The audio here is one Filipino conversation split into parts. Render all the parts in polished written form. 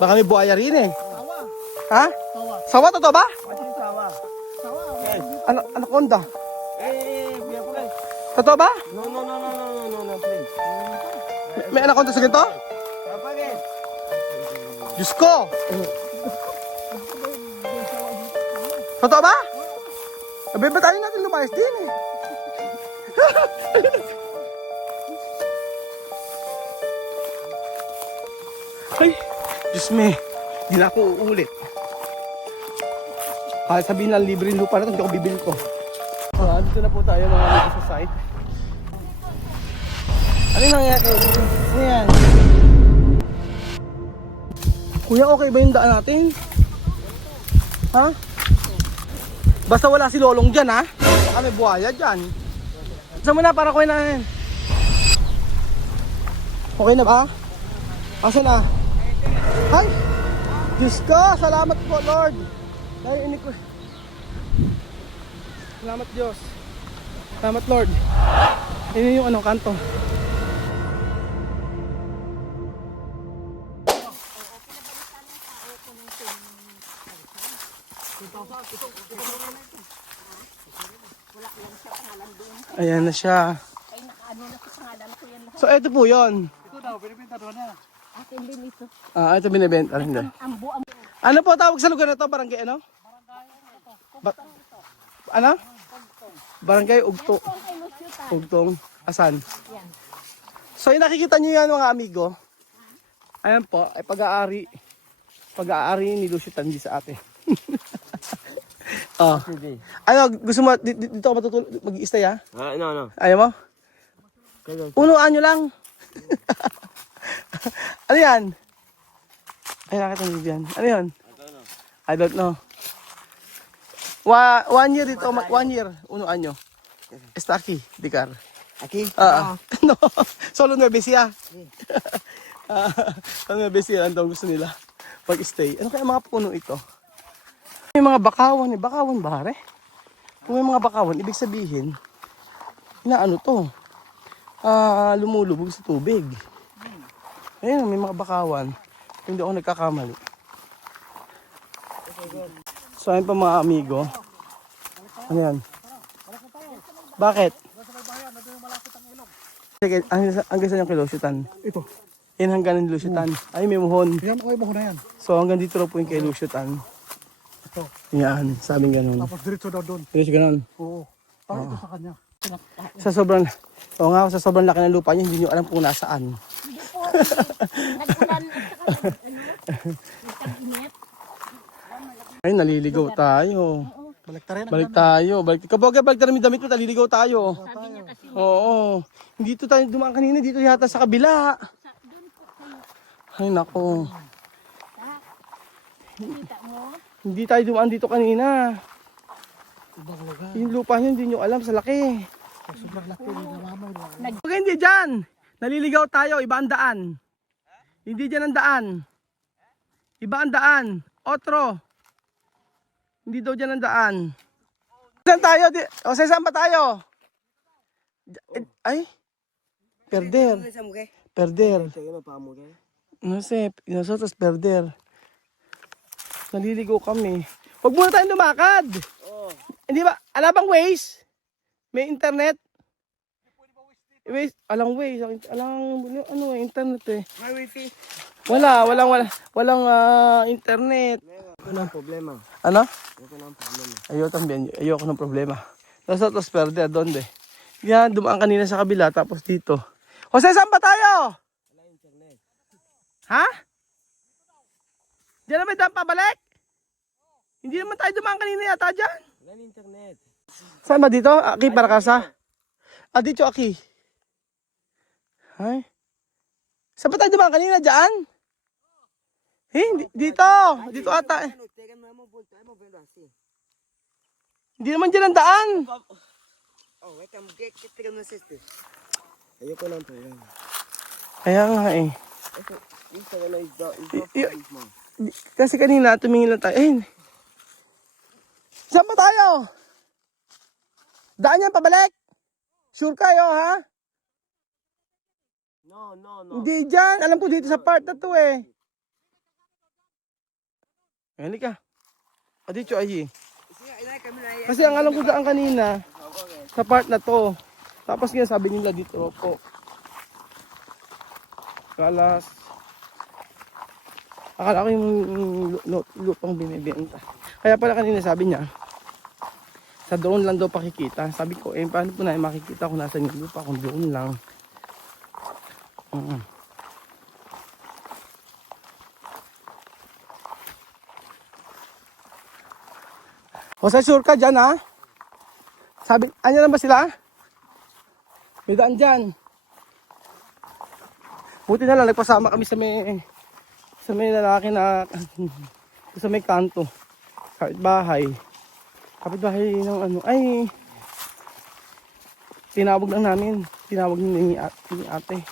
Baka may buhaya rin eh. Sawa. Ha? Sawa. Sawa, totoo ba? What is sawa? Sawa. Anaconda. Beer please. Totoo ba? No, please. May anaconda sa ganito? Kapagin. Diyos ko! Totoo ba? Sabi ba tayo natin lumayas din eh? Ay, Diyos me, di na ako uulit. Kahit sabihin lang libre yung lupa na ito, hindi ako bibili ko. Dito na po tayo mga amigo sa site. Ano yung nangyayari? Ano yan? Kuya, okay ba yung daan natin? Ha? Basta wala si Lolong dyan, ha? Baka may buhaya dyan. Saan mo na para kuya na yan? Okay na ba? Asan na? Ay! Diyos ko! Salamat po, Lord! Dahil ini ko... Salamat, Diyos. Salamat, Lord. Ini yung ano, kanto. Ayan na siya. So, ito po yun. Ito daw, binibenta doon na. Ito binibenta. Hindi. Ano po tawag sa lugar na to? Barangay ano? Ano? Barangay Ugto. Ugtong. Asan? So, yung nakikita nyo yan mga amigo. Ayan po, ay pag-aari. Pag-aari ni Lucio Tanji sa atin. Oh. Ano, gusto mo dito ako matutulog mag-i-stay ha? No. Ayaw mo? Unuan nyo lang. Ano yan? Ay, nakita nyo yan. Ano yan? I don't know. 1 year dito, 1 year. Unuan nyo. Está aquí, Dicar. Aquí? No, solo 9 siya. Solo 9 siya, ang daw gusto nila pag-stay. Ano kaya mga puno ito? May mga bakawan, bakawan ba re? Kung may mga bakawan, ibig sabihin, inaano to? Lumulubog sa tubig. Ayun, may mga bakawan. Hindi ako nagkakamali. So ayun pa mga amigo. Ano yan? Bakit? Sige, hanggang saan yung kilusyutan? Ito. Yan hanggang ng lusyutan. Ay, may muhon. Yan, okay mo na yan. So hanggang dito raw po yung kilusyutan. Ito. Yan, sabing ganun. Tapos diretso daw doon. Diretso ganun. Oo. Parang ito sa kanya. Sa sobrang, oo nga, sa sobrang laki ng lupa niya, hindi nyo alam kung nasaan. Nag-ulan at saka nag-init. Ay, naliligaw tayo. Baliktarin. Balik tayo. Kabogay, balik tayo ng damit mo, naliligaw tayo. Sabi niya kasi, Oo. Dito tayo dumaan kanina, dito yata sa kabila. Ay, nako. kita mo, Hindi tayo dumaan dito kanina. Ibang lugar. Yung lupa nyo, hindi nyo alam sa laki. Sobrang laki. Namamoy lang. Huwag hindi dyan. Naliligaw tayo, iba ang daan. Hindi dyan ang daan. Iba ang daan. Otro. Hindi daw dyan ang daan. Saan tayo? O saan pa tayo? Ay. Perder. Perder. No sé, nosotros perder. Naliligaw kami. Huwag muna tayong lumakad. Hindi ba? Alam bang Waze? May internet? Waze? Alang Waze. Ano internet eh. May wifi. Walang internet. Walang problema. Ano? Walang problema. Ayoko ng problema. Nosotros perder, donde? Yan, dumaan kanina sa kabila, tapos dito. Jose, saan pa tayo? Wala internet. Ha? Diyan na may daan pabalik? Hindi naman tayo dumaan kanina yata dyan. Wala internet. Saan ba dito? Aki, para kasa? Dito, Aki. Ay. Saan ba tayo dumaan kanina? Dyan? Dito. Dito ata. Hindi naman dyan ang daan. Ayoko lang po yan. Kaya nga eh. Yung sa gano'n Kasi kanina tumingin lang tayo. Saan ba tayo? Daan yan pabalik? Sure kayo ha? No. Hindi dyan. Alam ko dito sa part na to eh. Halika. Adityo ay. Sige, inay kami na yan. Kasi ang alam ko daan kanina, sa part na to. Tapos nga sabi nila dito po. Kalas. Akala ko yung lupang binibenta. Kaya pala kanina sabi niya, sa drone lang daw pakikita. Sabi ko, paano po na makikita kung nasa yung lupa kung drone lang. O sa sure ka dyan ha? Sabi, anya lang ba sila? May daan dyan. Buti na lang, nagpasama kami sa may lalaki na sa may kanto. Kapitbahay ng ano, ay tinawag lang namin. Tinawag ni ate.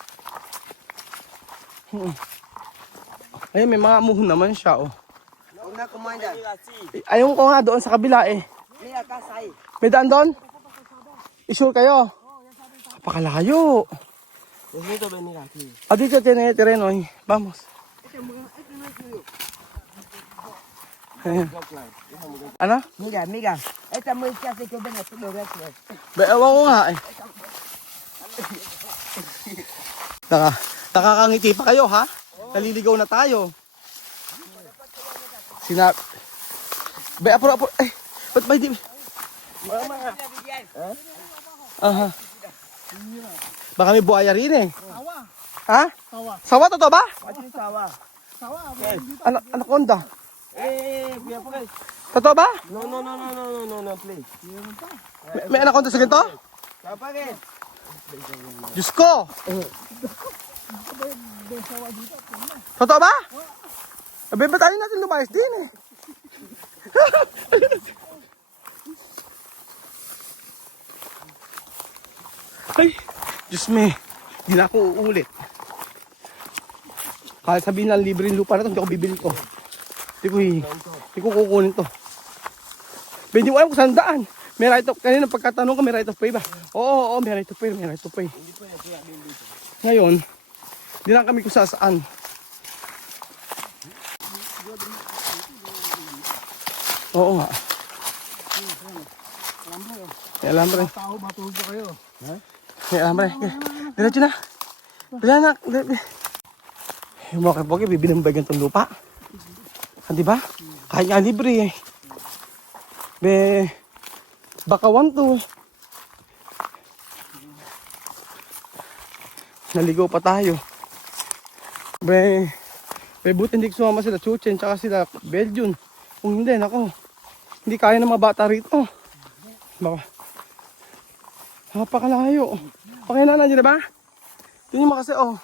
Ayun, may mga amuhon naman siya, oh. Una kumanda. Ayun ko nga doon sa kabila, eh. Mira kasay. May daan doon? I-sure kayo? Napakalayo. Dito ba nila? Dito tiene terreno, eh. Vamos. Ayan. Ano? Mira. Esta música se que ven a tu lugar. Ewan ko nga, eh. Nakakangiti pa kayo, ha? Naliligaw na tayo. Apuro. Ba't ba hindi? Aha. Baka may buhaya rin, eh. Sawa. Ha? Sawa. Sawa, totoo ba? Pati sawa. Sawa. Anaconda. Kuya Pres. Totoo ba? No, please. May anaconda sa ganito? Kapag Diyos ko! Totoo ba? Abay, ba't tayo natin lumayas din, eh? Ay, Diyos me, hindi na ako uulit. Kahit sabihin na libre yung lupa na ito, hindi ako bibili to. Hindi ko kukunin to. Hindi ko alam kung saan daan. May right of, kanina pagkatanong ko may right of pay ba? Oo, may right of pay, Ngayon, hindi na kami kung saan. Oo nga. May alambre. Tao, matulog pa kayo. May alambre. Diretso na. Wala na. Yung mga kapogi, bibinambagan itong lupa. Di ba? Kahit nga libre, eh. Bakawan to. Naligaw pa tayo. Buti hindi sumama sila Chuchen tsaka sila Belgian. Kung hindi, nako. Hindi kaya ng mga bata rito. Baka. Napakalayo. Pakinanan nyo na ba? Tingnan mo kasi, oh.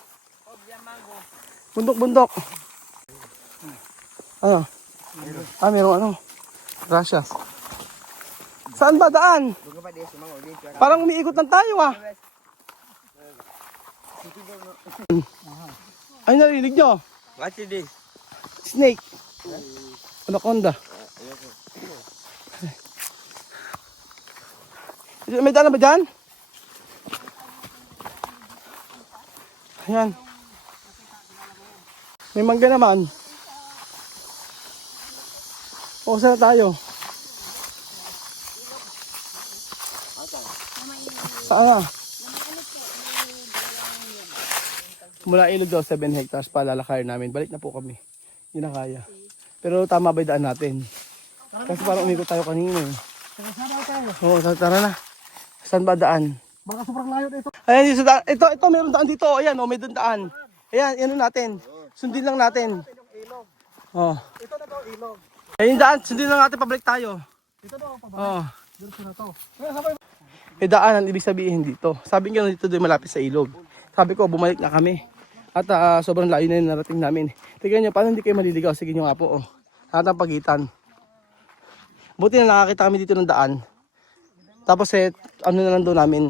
Bundok. Ano? Mayroong ano? Gracias. Saan ba daan? Parang umiikot lang tayo, ah. Ay, narinig nyo? What is this? Snake. Anaconda. May daan na ba dyan? Ayan. May mangga naman. O, saan na tayo? Saan na? Mula ilog daw, 7 hectares pa lalakarin namin. Balik na po kami. Hindi na kaya. Pero tama ba yung daan natin? Kasi parang umikot tayo kanina, eh. Saan tayo? Oo, tara na. Saan ba daan? Baka sobrang layo dito. Ayan, yung sa daan. Ito, meron daan dito. Ayan, may doon daan. Ayan, yan natin. Sundin lang natin. Oh. Ito na daw ilog. Ayun daan, sundin lang natin, pabalik tayo. Ito daw ang pabalik. Oh. Dito na to. Kaya sabay. May daanan, ibig sabihin dito. Sabi nga dito doon malapit sa ilog. Sabi ko, bumalik na kami. At sobrang layo na yung narating namin. Tignan nyo, paano hindi kayo maliligaw? Sige nyo nga po, oh. Lahat ng pagitan. Buti na nakakita kami dito ng daan. Tapos ano na lang daw namin,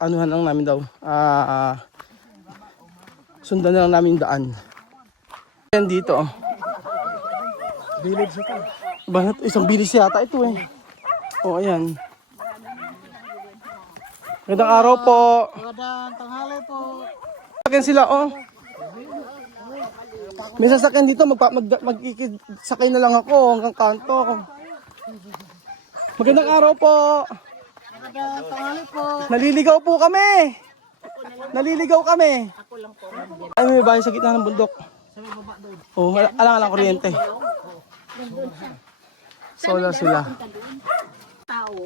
anuhan lang namin daw, sundan na lang namin yung daan. Yan dito, oh. Village ito. Isang bilis yata ito, eh. Oh, ayan. Magandang araw po. Magandang tanghali po. Akin sila, oh. May sasakyan dito, sakay na lang ako hanggang kanto. Magandang araw po. Naliligaw po kami. Naliligaw kami. Ay, may bahay sa gitna ng bundok. Oh, alang-alang kuryente. Solar sila. Tao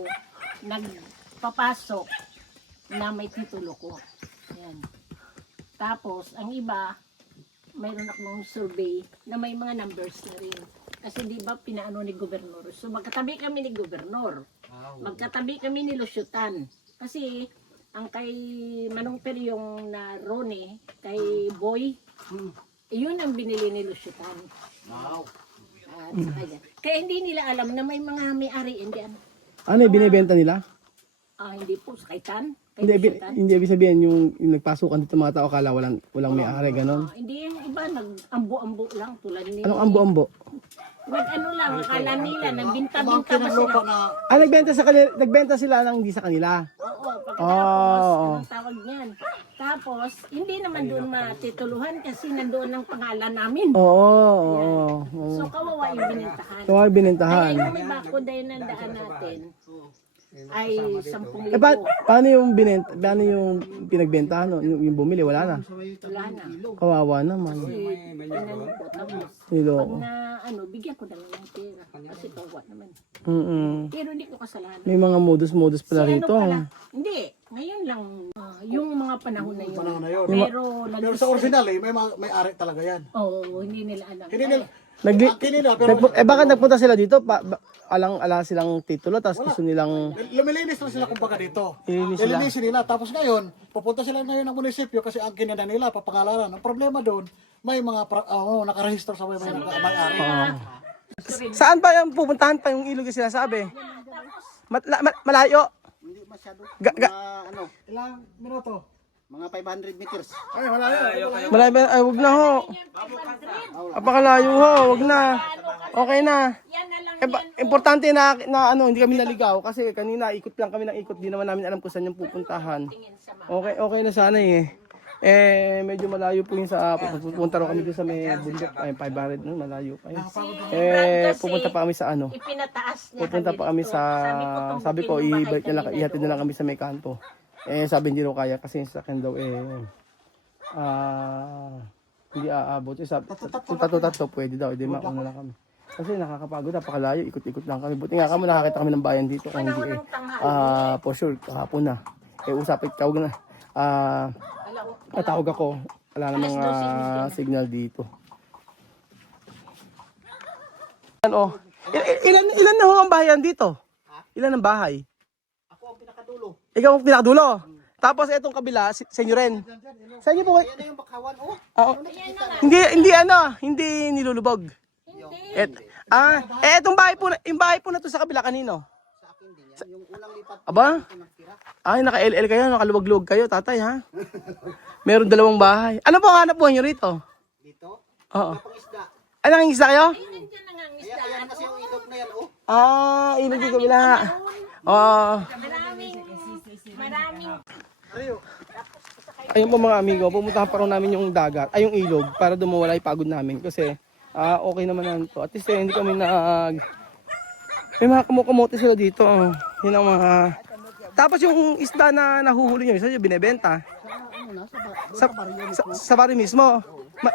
nagpapasok na may titulo ko. Yan. Tapos, ang iba, mayroon akong survey na may mga numbers na rin. Kasi di ba pinaano ni gobernador. So magkatabi kami ni gobernador. Magkatabi kami ni Lusyutan. Kasi ang kay Manong Per yung na Rone, kay Boy, yun ang binili ni Lusyutan. Wow. Kaya hindi nila alam na may mga may-ari indian. Ano yung binibenta nila? Hindi po, sa Kaitan. Hindi ibig sabihin yung nagpasukan dito mga tao kala walang may-ari, ganon. Hindi yung iba, nag-ambo-ambo lang tulad nila. Anong ambo-ambo? Nag-ano lang, akala nila, nagbinta-binta ba sila? Nagbenta sila ng hindi sa kanila. Oo, pagkatapos, anong tawag niyan? Tapos, hindi naman doon matituluhan kasi nandoon ang pangalan namin. Oo. So, kawawa yung binintahan. Kung ay binintahan. Kaya yung may bakod ay nandaan natin, ay 10,000. Paano yung pinagbentahan? No? Yung bumili, wala na. Wala na. Kawawa naman. Inano ko, tapos, Nilo. pag na, bigyan ko na lang ng pera. Kasi kawawa naman. Pero hindi ko kasalanan. May mga modus pala rito. Hindi, ngayon lang, yung mga panahon na yun. yun. Pero, Pero sa original may ari talaga yan. Oo, hindi nila alam. Hindi nila. Kinila, pero bakit nagpunta sila dito? Alang-ala silang titulo, tapos gusto nilang... lumilinis lang sila kumbaga dito. Ililinis sila. Nila. Tapos ngayon, pupunta sila ngayon ng munisipyo kasi ang kinana nila, papangalanan. Ang problema doon, may mga nakarehistro sa may ari. Saan pa yung pupuntahan pa yung ilog yung sinasabi? Malayo? Hindi masyado. Ilang minuto? Mga 500 meters. Ay, wala yun. Malayo ba? Ay, wag na ho. Apakalayo ho, wag na. Okay na. Importante na hindi kami naligaw kasi kanina ikot lang kami ng ikot, di naman namin alam kung saan yung pupuntahan. Okay na sana eh. Medyo malayo po yung sa pupunta ro kami doon sa may bundok, ay 500 no, malayo pa yun. Pupunta pa kami sa Ipinataas niya pupunta pa kami sa sabi ko i-bike na lang, ihatid na lang kami sa may kanto. Sabi hindi raw kaya kasi sa akin daw hindi aabot. Sabi, tatlo pwede daw, hindi mauna lang kami. Kasi nakakapagod, napakalayo, ikot-ikot lang kami. Buti nga kami nakakita kami ng bayan dito kung hindi for sure, kahapon na. Usapit, tawag na. Natawag ako. Wala namang signal dito. Ilan na ho ang bahayan dito? Ilan ang bahay? Ako ang pinakadulo. Ikaw ang pinakadulo. Tapos itong kabila, sa inyo rin. Sa inyo po. Yan na yung bakawan. Hindi nilulubog. Itong bahay po, yung bahay po na to sa kabila kanino? Sa akin din yan. Yung unang lipat Aba? ko nagtira. Ay, naka-LL kayo, nakaluwag-luwag kayo, tatay ha? Meron dalawang bahay. Ano po ang hanap buhay nyo rito? Dito. Oo. Pangisda. Ay, nangingisda kayo? Nandiyan na nga ang isda. Ayan kasi yung ilog na yan. Ilog yung kabila. Maraming. Ayun po mga amigo, pumuntahan pa rin namin yung dagat, ay yung ilog, para dumawala yung pagod namin. Kasi, okay naman yan to. At least hindi kami may mga kamote sila dito. Yun ang mga... Tapos yung isda na nahuhuli nyo, isa yung binebenta. Sa bari mismo.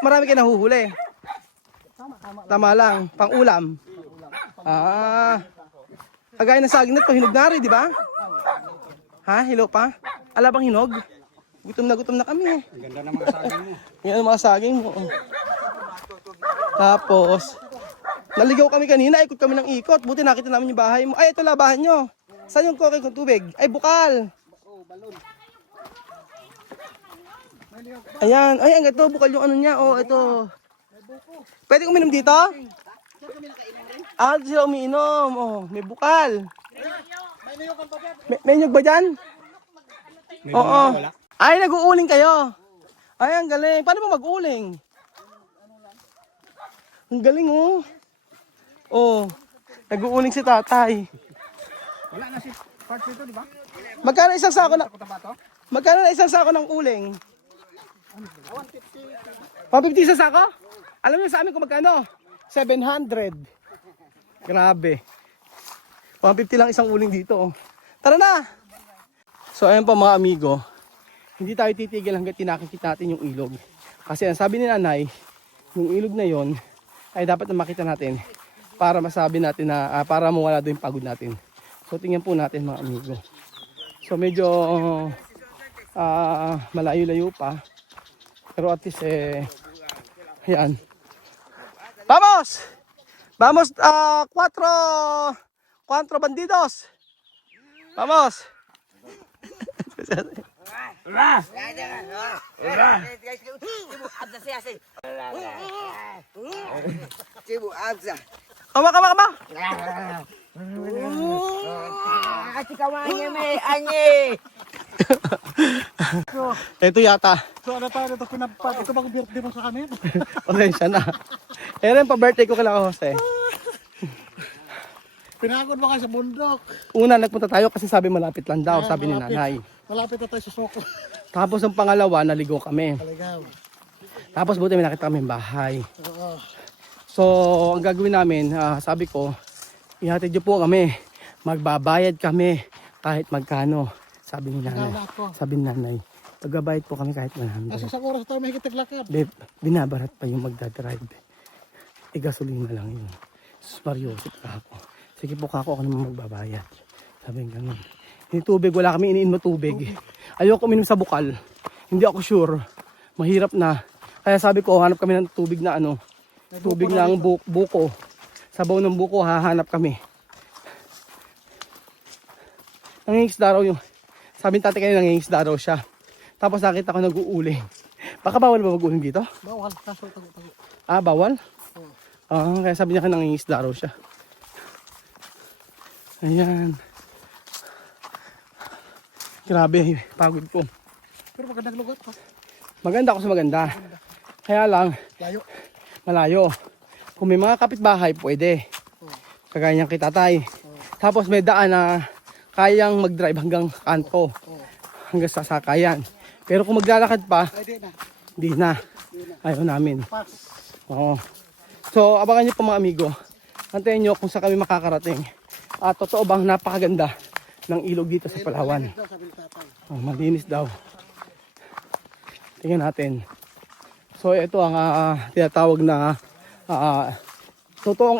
Marami kayo nahuhuli. Tama lang, pang ulam. Kagaya ng saging na ito, hinog na rin, di ba? Ha? Hilo pa? Ala bang hinog? Gutom na kami. Ang ganda ng mga saging mo. Yan ang mga saging mo. Tapos, naligaw kami kanina, ikot kami ng ikot. Buti nakita namin yung bahay mo. Ay, ito labahan nyo. Saan yung koke kong tubig? Ay, bukal. Ayan. Ay, ang ito, bukal yung ano niya. Ito. Pwede uminom dito? Dito sila umiinom. May bukal. May nyug ba dyan? Oo. Ay, nag-uuling kayo. Ay, ang galing. Paano ba mag-uuling? Ang galing, nag-uuling si tatay. Wala na si parts dito, di ba? Magkano isang sako ng uling? 150 sa sako? Alam niyo sa amin kung magkano? 700. Grabe. 150 lang isang uling dito. Oh. Tara na! So ayun po mga amigo, hindi tayo titigil hanggang tinakikita natin yung ilog. Kasi ang sabi ni nanay, yung ilog na yon ay dapat na makita natin para masabi natin na para mawala doon yung pagod natin. So tingnan po natin mga amigo. So medyo malayo-layo pa. Pero at least ayan. Vamos! Vamos, 4 bandidos! Vamos! Kama, kama, kama! Ito yata. So ano tayo ito pinapag? Ito bang birthday mo sa amin? Pasensya na. Ito yung pa-birthday ko kala Jose. Pinagod ba kayo sa bundok? Una, nagpunta tayo kasi sabi malapit lang daw, sabi ni nanay. Malapit na tayo sa soko. Tapos ang pangalawa, naligo kami. Talaga. Tapos buti may nakita kami bahay. Oo. So, ang gagawin namin, sabi ko, ihatid niyo po kami. Magbabayad kami kahit magkano. Sabi ni nanay. Nagala ako. Sabi ni nanay, magbabayad po kami kahit Nasa 100. isang oras tayo mahigit naglakad. Binabarat pa yung magdadrive. Gasolina lang yun. Sus Mario, ka ako. Sige po ako naman magbabayad. Sabi nga ganun. Yung tubig, wala kami iniin mo tubig. Ayoko uminom sa bukal. Hindi ako sure. Mahirap na. Kaya sabi ko, hanap kami ng tubig na ano. Tubig ng buko. Sabaw ng buko, hahanap kami. Nangingisda raw yung... Sabi ni tatay kayo, nangingisda raw siya. Tapos nakita ko nag-uuling. Baka bawal ba mag-uuling dito? Bawal. Kaso tago-tago. Ah, bawal? Kaya sabi niya nangingisda raw siya. Ayan. Grabe, pagod ko. Pero magandang lugar ko. Maganda ako sa maganda. Kaya lang, Layo. malayo. Kung may mga kapitbahay, pwede. Kagaya niyang kay tatay. Tapos may daan na kayang mag-drive hanggang kanto. Hanggang sa sakayan. Pero kung maglalakad pa, Ay, di na. di na. Ayaw namin. Pass. Oo. So, abangan niyo po mga amigo. Antayin niyo kung saan kami makakarating. At totoo bang napakaganda ng ilog dito sa Palawan. Ito, sabi ni tatay. Malinis daw. Tingnan natin. So, ito ang tinatawag na totoong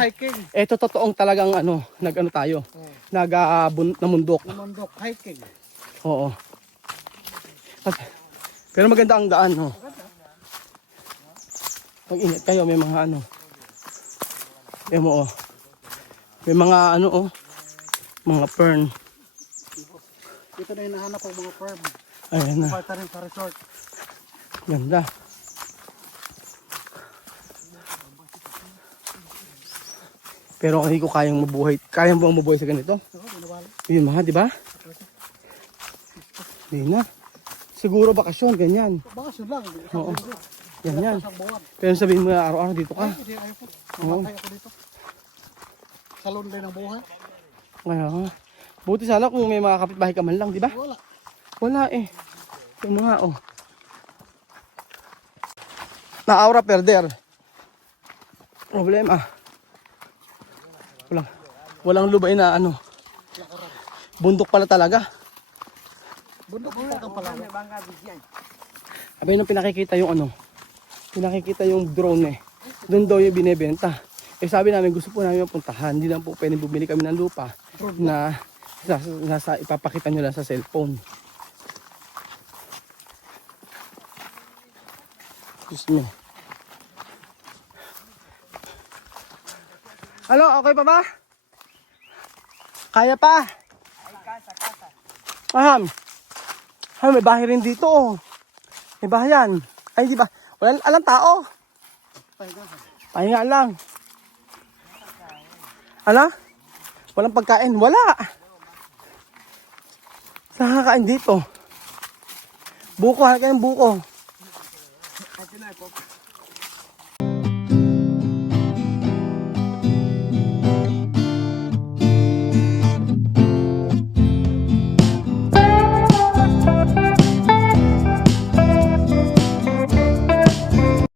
Hiking. ito totoong talagang nag-ano tayo. Namundok. Namundok. Hiking. Oo. Pero maganda ang daan, no. Mag-ingat kayo, may mga mo, may mga mga fern. Ito na hinahanap ang mga farm. Ayan na, Part rin sa resort. ganda. Pero hindi ko kayang mabuhay. Kayang bang mabuhay sa ganito? Oo, binawala. Yun mga, di ba? Hindi na. Siguro bakasyon, ganyan. Bakasyon lang. Oo. Ganyan. Isang buwan. Pero sabihin mo na araw-araw dito ka. Ay, hindi ayaw ko. Mamatay ako dito. Salon din ang buhay. Kaya nga. Buti sana kung may mga kapitbahay ka man lang, di ba? Wala. Wala eh. Yung mga Na-aura perder. Problema. Walang lubay na bundok pala talaga. Bundok ito kang palawan. Abay nung pinakikita yung pinakikita yung drone eh. Doon daw yung binebenta. Eh sabi namin gusto po namin mapuntahan. Hindi lang po pwedeng bumili kami ng lupa na nasa ipapakita nyo lang sa cellphone. Excuse me. Hello, okay pa ba? Kaya pa? May bahay rin dito. Oh. May bahayan. Ay, di ba? Walang tao. Pahinga lang. Ala? Walang pagkain. Wala. Saan kakain dito? Buko, halika yung buko.